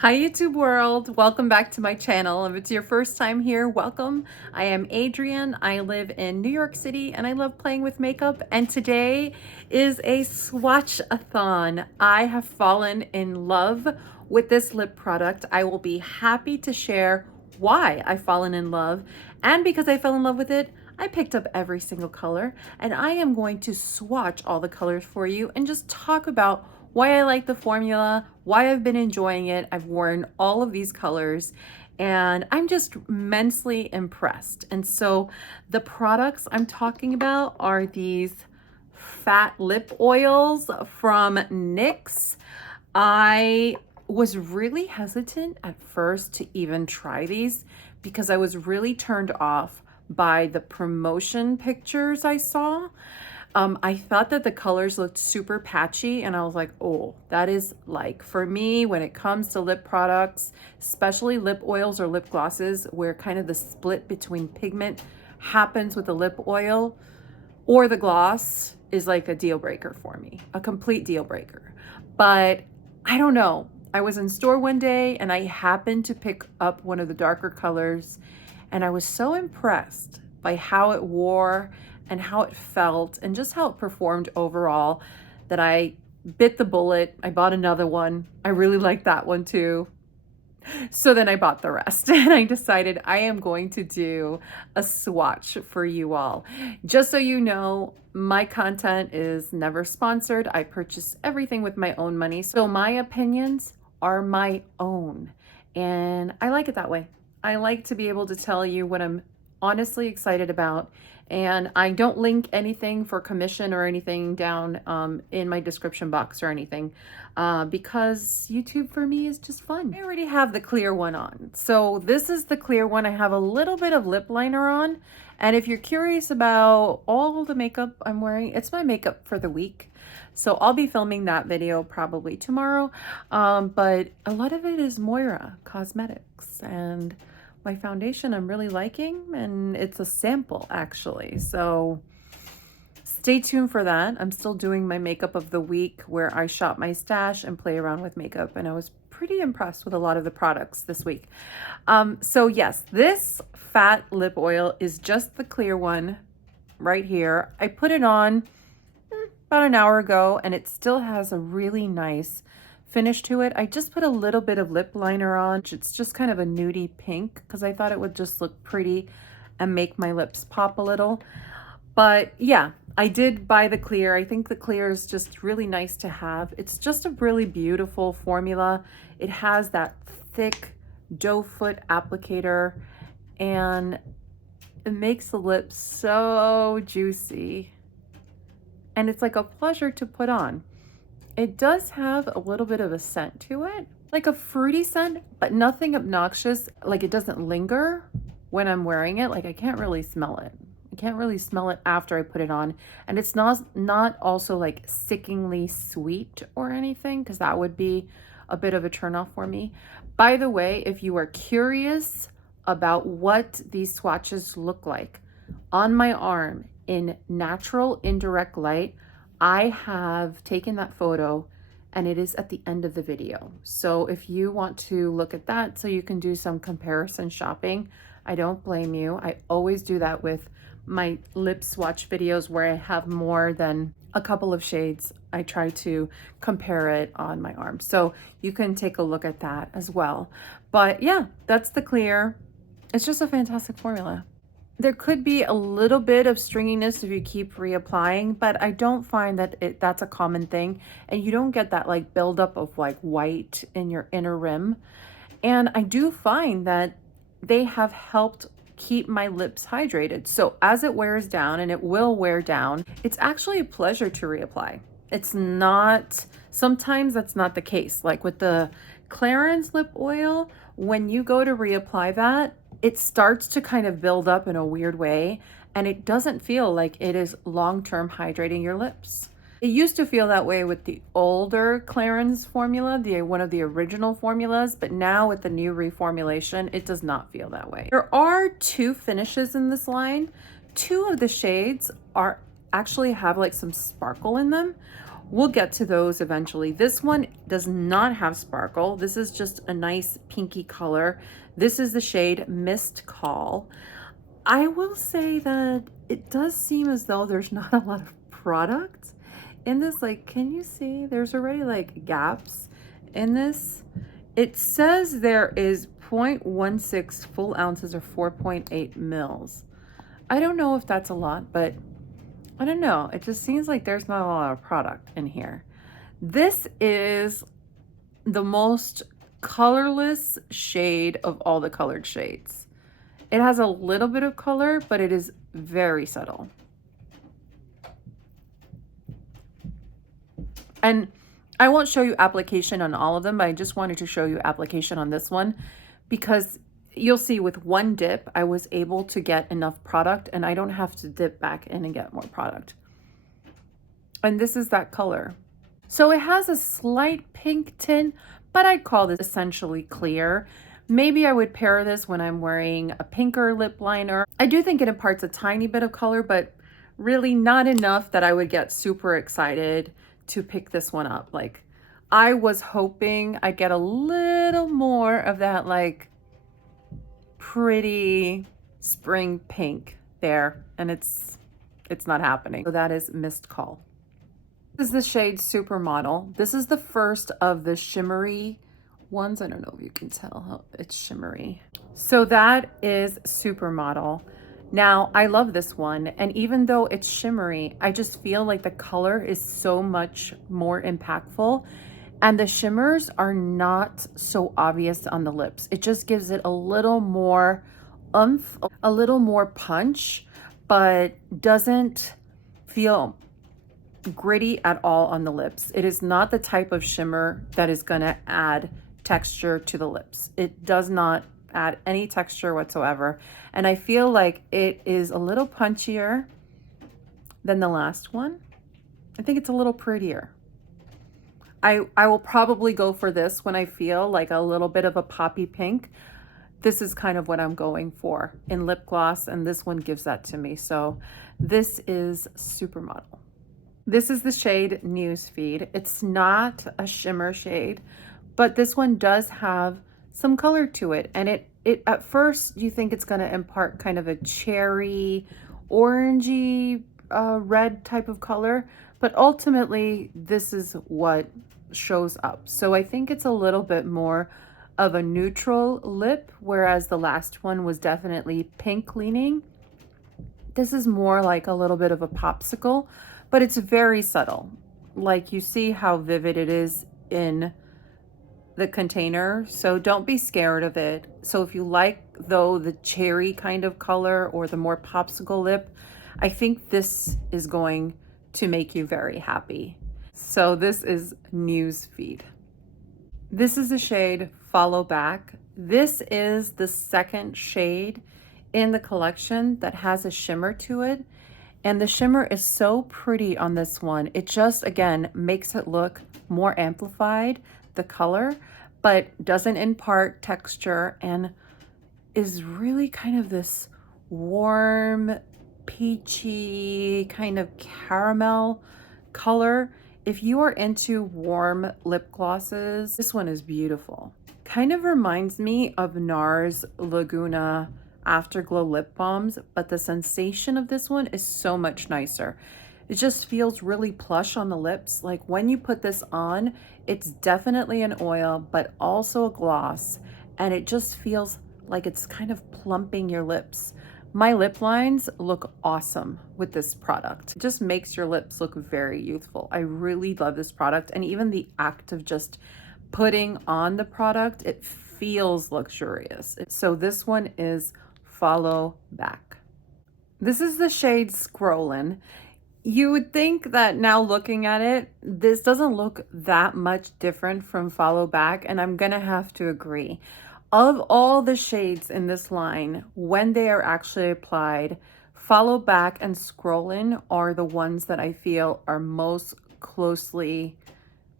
Hi YouTube world, welcome back to my channel. If it's your first time here, welcome. I am Adrienne. I live in New York City and I love playing with makeup, and today is a swatch-a-thon. I have fallen in love with this lip product. I will be happy to share why I've fallen in love, and because I fell in love with it, I picked up every single color and I am going to swatch all the colors for you and just talk about why I like the formula, why I've been enjoying it. I've worn all of these colors and I'm just immensely impressed. And so the products I'm talking about are these fat lip oils from NYX. I was really hesitant at first to even try these because I was really turned off by the promotion pictures I saw. I thought that the colors looked super patchy and I was like, oh, that is like, for me, when it comes to lip products, especially lip oils or lip glosses, where kind of the split between pigment happens with the lip oil or the gloss is like a deal breaker for me, a complete deal breaker. But I don't know. I was in store one day and I happened to pick up one of the darker colors and I was so impressed by how it wore and how it felt and just how it performed overall that I bit the bullet. I bought another one. I really liked that one too. So then I bought the rest and I decided I am going to do a swatch for you all. Just so you know, my content is never sponsored. I purchase everything with my own money. So my opinions are my own and I like it that way. I like to be able to tell you what I'm honestly excited about, and I don't link anything for commission or anything down in my description box or anything because YouTube for me is just fun. I already have the clear one on, so this is the clear one. I have a little bit of lip liner on, and if you're curious about all the makeup I'm wearing, it's my makeup for the week. So I'll be filming that video probably tomorrow, but a lot of it is Moira Cosmetics, and my foundation I'm really liking, and it's a sample actually. So stay tuned for that. I'm still doing my makeup of the week where I shop my stash and play around with makeup, and I was pretty impressed with a lot of the products this week. So yes, this fat lip oil is just the clear one right here. I put it on about an hour ago and it still has a really nice finish to it. I just put a little bit of lip liner on. It's just kind of a nudie pink because I thought it would just look pretty and make my lips pop a little. But yeah, I did buy the clear. I think the clear is just really nice to have. It's just a really beautiful formula. It has that thick doe foot applicator and it makes the lips so juicy. And it's like a pleasure to put on. It does have a little bit of a scent to it, like a fruity scent, but nothing obnoxious. Like it doesn't linger when I'm wearing it. Like I can't really smell it. I can't really smell it after I put it on. And it's not also like sickeningly sweet or anything, because that would be a bit of a turnoff for me. By the way, if you are curious about what these swatches look like on my arm in natural indirect light, I have taken that photo and it is at the end of the video. So if you want to look at that so you can do some comparison shopping, I don't blame you. I always do that with my lip swatch videos where I have more than a couple of shades. I try to compare it on my arm. So you can take a look at that as well. But yeah, that's the clear. It's just a fantastic formula. There could be a little bit of stringiness if you keep reapplying, but I don't find that that's a common thing. And you don't get that like buildup of like white in your inner rim. And I do find that they have helped keep my lips hydrated. So as it wears down, and it will wear down, it's actually a pleasure to reapply. It's not, sometimes that's not the case. Like with the Clarins lip oil, when you go to reapply that, it starts to kind of build up in a weird way, and it doesn't feel like it is long-term hydrating your lips. It used to feel that way with the older Clarins formula, one of the original formulas, but now with the new reformulation, it does not feel that way. There are two finishes in this line. Two of the shades are actually have like some sparkle in them. We'll get to those eventually. This one does not have sparkle. This is just a nice pinky color. This is the shade Mist Call. I will say that it does seem as though there's not a lot of product in this. Like, can you see there's already like gaps in this? It says there is 0.16 full ounces or 4.8 mils. I don't know if that's a lot, but I don't know. It just seems like there's not a lot of product in here. This is the most colorless shade of all the colored shades. It has a little bit of color, but it is very subtle. And I won't show you application on all of them, but I just wanted to show you application on this one because you'll see with one dip, I was able to get enough product and I don't have to dip back in and get more product. And this is that color. So it has a slight pink tint, but I'd call this essentially clear. Maybe I would pair this when I'm wearing a pinker lip liner. I do think it imparts a tiny bit of color, but really not enough that I would get super excited to pick this one up. Like, I was hoping I'd get a little more of that like pretty spring pink there, and it's not happening. So that is Mist Call. This is the shade Supermodel. This is the first of the shimmery ones. I don't know if you can tell how it's shimmery. So that is Supermodel. Now, I love this one, and even though it's shimmery, I just feel like the color is so much more impactful, and the shimmers are not so obvious on the lips. It just gives it a little more oomph, a little more punch, but doesn't feel gritty at all on the lips. It is not the type of shimmer that is going to add texture to the lips. It does not add any texture whatsoever, and I feel like it is a little punchier than the last one. I think it's a little prettier. I will probably go for this when I feel like a little bit of a poppy pink. This is kind of what I'm going for in lip gloss, and this one gives that to me. So this is Supermodel. This is the shade Newsfeed. It's not a shimmer shade, but this one does have some color to it, and it at first you think it's going to impart kind of a cherry orangey red type of color, but ultimately this is what shows up. So I think it's a little bit more of a neutral lip, whereas the last one was definitely pink leaning. This is more like a little bit of a popsicle, but it's very subtle. Like, you see how vivid it is in the container, so don't be scared of it. So if you like, though, the cherry kind of color or the more popsicle lip, I think this is going to make you very happy. So this is Newsfeed. This is the shade Follow Back. This is the second shade in the collection that has a shimmer to it, and the shimmer is so pretty on this one. It just, again, makes it look more amplified, the color, but doesn't impart texture, and is really kind of this warm, peachy, kind of caramel color. If you are into warm lip glosses, this one is beautiful. Kind of reminds me of NARS Laguna Afterglow lip balms, but the sensation of this one is so much nicer. It just feels really plush on the lips. Like, when you put this on, it's definitely an oil, but also a gloss, and it just feels like it's kind of plumping your lips. My lip lines look awesome with this product. It just makes your lips look very youthful. I really love this product, and even the act of just putting on the product, it feels luxurious. So this one is Follow Back. This is the shade Scrollin'. You would think that now looking at it, this doesn't look that much different from Follow Back, and I'm gonna have to agree. Of all the shades in this line, when they are actually applied, Follow Back and Scrollin' are the ones that I feel are most closely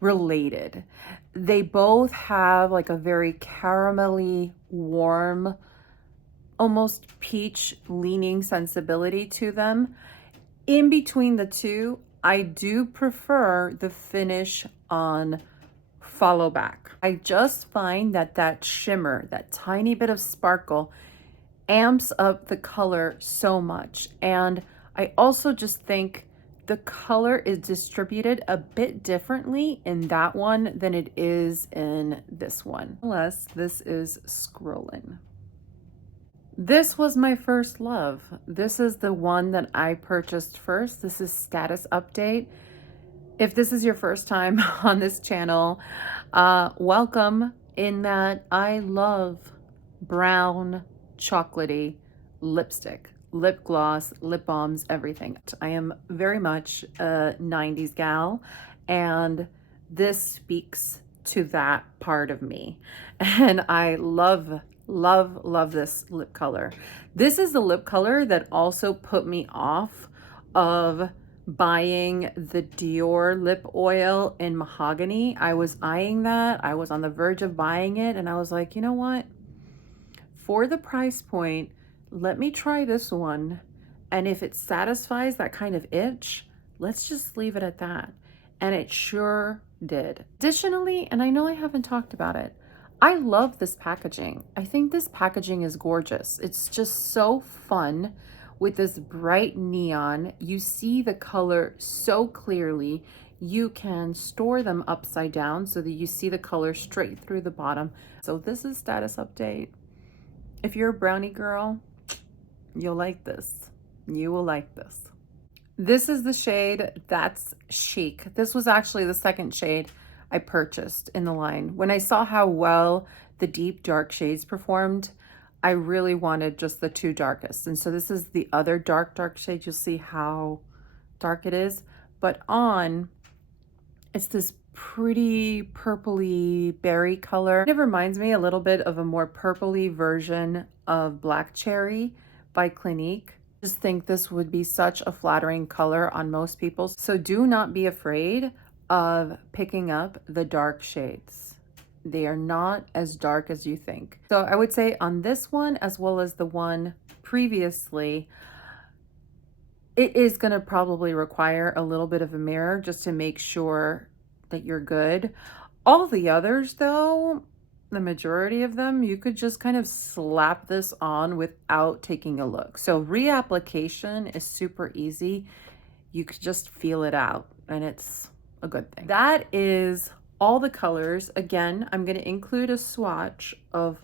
related. They both have like a very caramelly, warm, almost peach leaning sensibility to them. In between the two, I do prefer the finish on follow back. I just find that that shimmer, that tiny bit of sparkle, amps up the color so much. And I also just think the color is distributed a bit differently in that one than it is in this one. Unless this is scrolling. This was my first love. This is the one that I purchased first. This is Status Update. If this is your first time on this channel, welcome, in that I love brown, chocolatey lipstick, lip gloss, lip balms, everything. I am very much a 90s gal, and this speaks to that part of me. And I love, love, love this lip color. This is the lip color that also put me off of buying the Dior lip oil in mahogany. I was eyeing that. I was on the verge of buying it, and I was like, you know what? For the price point, let me try this one. And if it satisfies that kind of itch, let's just leave it at that. And it sure did. Additionally, and I know I haven't talked about it, I love this packaging. I think this packaging is gorgeous. It's just so fun with this bright neon. You see the color so clearly. You can store them upside down so that you see the color straight through the bottom. So this is Status Update. If you're a brownie girl, you'll like this. You will like this. This is the shade That's Chic. This was actually the second shade I purchased in the line. When I saw how well the deep dark shades performed, I really wanted just the two darkest. And so this is the other dark shade. You'll see how dark it is. But on, it's this pretty purpley berry color. It reminds me a little bit of a more purpley version of Black Cherry by Clinique. I just think this would be such a flattering color on most people. So do not be afraid of picking up the dark shades. They are not as dark as you think. So I would say on this one, as well as the one previously, it is going to probably require a little bit of a mirror just to make sure that you're good. All the others though, the majority of them, you could just kind of slap this on without taking a look. So reapplication is super easy. You could just feel it out, and it's a good thing. That is all the colors. Again, I'm going to include a swatch of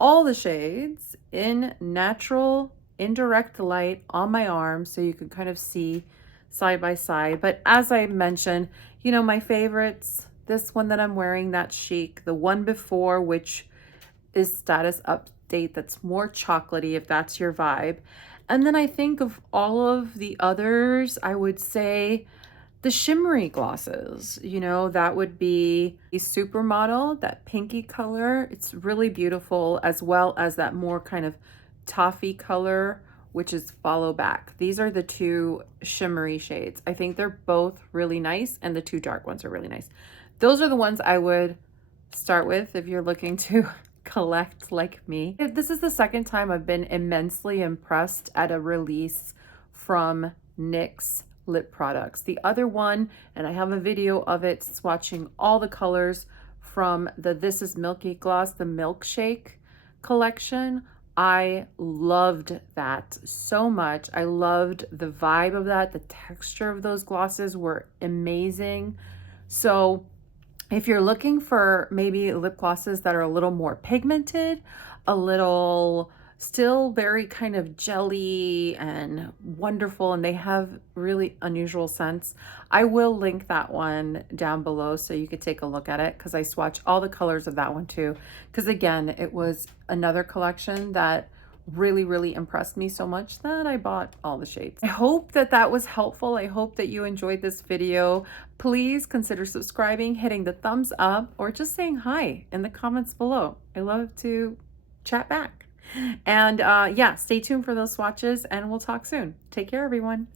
all the shades in natural indirect light on my arm so you can kind of see side by side. But as I mentioned, you know, my favorites, this one that I'm wearing, That's Chic, the one before, which is Status Update, that's more chocolatey if that's your vibe. And then I think of all of the others, I would say the shimmery glosses, you know, that would be a Supermodel, that pinky color. It's really beautiful, as well as that more kind of toffee color, which is Follow Back. These are the two shimmery shades. I think they're both really nice, and the two dark ones are really nice. Those are the ones I would start with if you're looking to collect like me. This is the second time I've been immensely impressed at a release from NYX lip products. The other one, and I have a video of it swatching all the colors from the This is Milky gloss, the Milkshake collection. I loved that so much. I loved the vibe of that. The texture of those glosses were amazing. So if you're looking for maybe lip glosses that are a little more pigmented, a little still very kind of jelly and wonderful, and they have really unusual scents, I will link that one down below so you could take a look at it, because I swatched all the colors of that one too, because again, it was another collection that really impressed me so much that I bought all the shades. I hope that that was helpful. I hope that you enjoyed this video. Please consider subscribing, hitting the thumbs up, or just saying hi in the comments below. I love to chat back. And yeah, stay tuned for those swatches, and we'll talk soon. Take care, everyone.